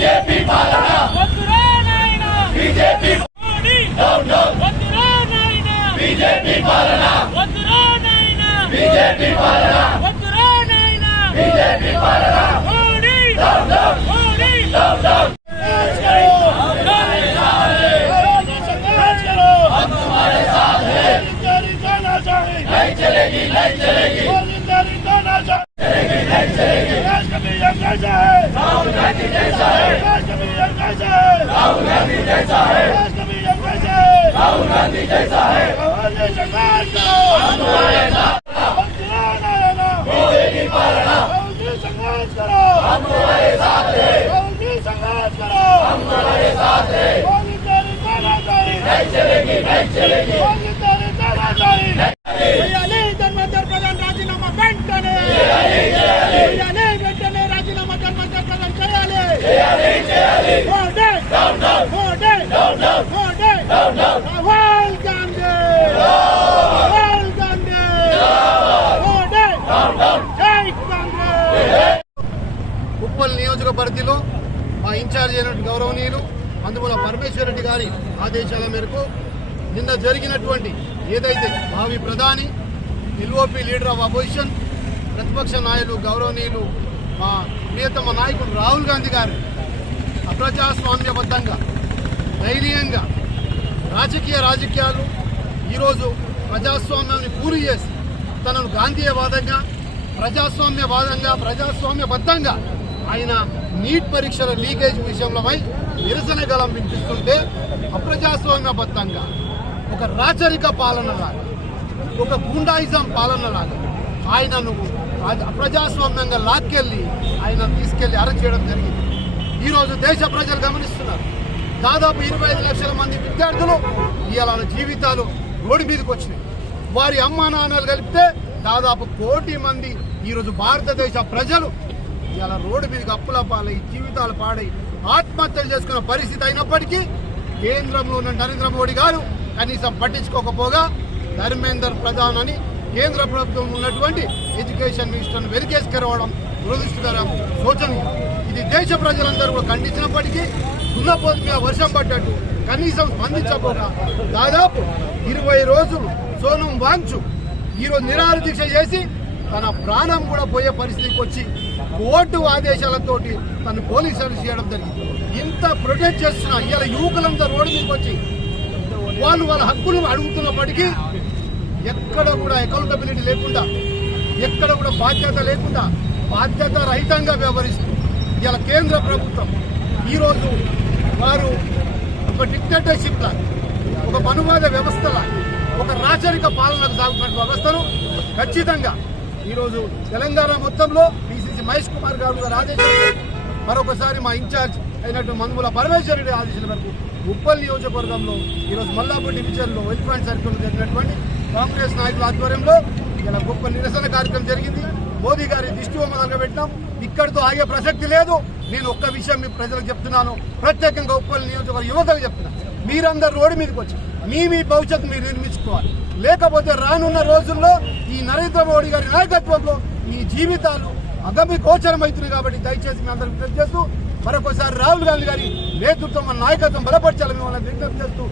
BJP పాలన వద్దురా నాయనా బీజేపీ డౌన్ డౌన్ వద్దురా నాయనా బీజేపీ పాలన వద్దురా నాయనా బీజేపీ పాలన వద్దురా నాయనా బీజేపీ పాలన Modi down down Modi down down नहीं चलेगी नहीं चलेगी राहुल गांधी जैसा है राहुल गांधी जैसा है राहुल गांधी जैसा है मोदी की पालना हम तुम्हारे साथ है हम तुम्हारे साथ है नहीं चलेगी नहीं चलेगी ధర్మేందర్ ప్రధాన్ రాజీనామా వెంటనే వెంటనే రాజీనామా ధర్మేందర్ ప్రధాన్ చేయాలి రాహుల్ గాంధీ జై కాంగ్రెస్. ఉప్పల్ నియోజకవర్గంలో మా ఇన్ఛార్జ్ అయినటువంటి గౌరవనీయులు అందువల్ల పరమేశ్వర్ రెడ్డి గారి ఆదేశాల మేరకు నిన్న జరిగినటువంటి ఏదైతే భావి ప్రధాని ఎల్ఓపి లీడర్ ఆఫ్ అపోజిషన్ ప్రతిపక్ష నాయకులు గౌరవనీయులు మా ప్రియతమ నాయకుడు రాహుల్ గాంధీ గారు అప్రజాస్వామ్యబద్ధంగా ధైర్యంగా రాజకీయాలు ఈరోజు ప్రజాస్వామ్యాన్ని పూరి చేసి తనను గాంధీయవాదంగా ప్రజాస్వామ్యబద్ధంగా ఆయన నీట్ పరీక్షల లీకేజ్ విషయంలోపై నిరసన గలం వినిపిస్తుంటే అప్రజాస్వామ్యబద్ధంగా ఒక రాచరిక పాలనలాగా ఒక గుండాయిజం పాలనలాగా ఆయనను అప్రజాస్వామ్యంగా లాక్కెళ్ళి ఆయన తీసుకెళ్లి అరెస్ట్ చేయడం జరిగింది. ఈరోజు దేశ ప్రజలు గమనిస్తున్నారు. దాదాపు 25 లక్షల మంది విద్యార్థులు ఇవాళ జీవితాలు రోడ్డు మీదకి వచ్చినాయి. వారి అమ్మా నాన్నలు కలిపితే దాదాపు 1 కోటి మంది ఈరోజు భారతదేశ ప్రజలు ఇవాళ రోడ్డు మీదకి అప్పుల పాలై జీవితాలు పాడై ఆత్మహత్యలు చేసుకున్న పరిస్థితి అయినప్పటికీ కేంద్రంలో ఉన్న నరేంద్ర మోడీ గారు కనీసం పట్టించుకోకపోగా ధర్మేందర్ ప్రధాన్ అని కేంద్ర ప్రభుత్వం ఉన్నటువంటి ఎడ్యుకేషన్ మినిస్టర్ను వెలికేసుకురావడం దురదృష్టకరం, శోచనీయం. ఇది దేశ ప్రజలందరూ కూడా ఖండించినప్పటికీ దున్నపోతు మీద వర్షం పడ్డట్టు కనీసం స్పందించకపోగా దాదాపు 20 రోజులు సోనం వాంగ్చు ఈరోజు నిరాహార దీక్ష చేసి తన ప్రాణం కూడా పోయే పరిస్థితికి వచ్చి కోర్టు ఆదేశాలతోటి తను పోలీసు అరెస్ట్ చేయడం జరిగింది. ఇంత ప్రొటెక్ట్ చేస్తున్న ఇవాళ యువకులంతా రోడ్డు మీదకి వచ్చి వాళ్ళ హక్కులు అడుగుతున్నప్పటికీ ఎక్కడ కూడా అకౌంటబిలిటీ లేకుండా, ఎక్కడ కూడా బాధ్యత లేకుండా, బాధ్యత రహితంగా వ్యవహరిస్తూ ఇలా కేంద్ర ప్రభుత్వం ఈరోజు వారు ఒక డిక్టేటర్షిప్ లాగా, ఒక మనువాద వ్యవస్థలా, ఒక రాచరిక పాలనకు సాగుతున్న వ్యవస్థను ఖచ్చితంగా ఈరోజు తెలంగాణ మొత్తంలో పిసిసి మహేష్ కుమార్ గారు ఆదేశాలు మరొకసారి మా ఇన్ఛార్జ్ అయినటువంటి మనుమల పరమేశ్వర్ రెడ్డి ఆదేశాల మేరకు ఉప్పల్ నియోజకవర్గంలో ఈరోజు మల్లాపూర్ డివిజన్లో వెల్ఫేర్ సర్కిల్లో జరిగినటువంటి కాంగ్రెస్ నాయకుల ఆధ్వర్యంలో ఇలా గొప్ప నిరసన కార్యక్రమం జరిగింది. మోదీ గారి దిష్టి బొమ్మ పెట్టినాం. ఇక్కడితో ఆగే ప్రసక్తి లేదు. నేను ఒక్క విషయం మీ ప్రజలకు చెప్తున్నాను, ప్రత్యేకంగా ఉప్పల్ నియోజకవర్గ యువతకు చెప్తున్నాను. మీరందరూ రోడ్డు మీదకి వచ్చి మీ భవిష్యత్తు మీరు నిర్మించుకోవాలి. లేకపోతే రానున్న రోజుల్లో ఈ నరేంద్ర మోడీ గారి నాయకత్వంలో ఈ జీవితాలు అగమ్య గోచరం అవుతున్నాయి. కాబట్టి దయచేసి మీ అందరికి విజ్ఞప్తి చేస్తూ మరొకసారి రాహుల్ గాంధీ గారి నేతృత్వం నాయకత్వం బలపరచాలని మిమ్మల్ని విజ్ఞప్తి చేస్తూ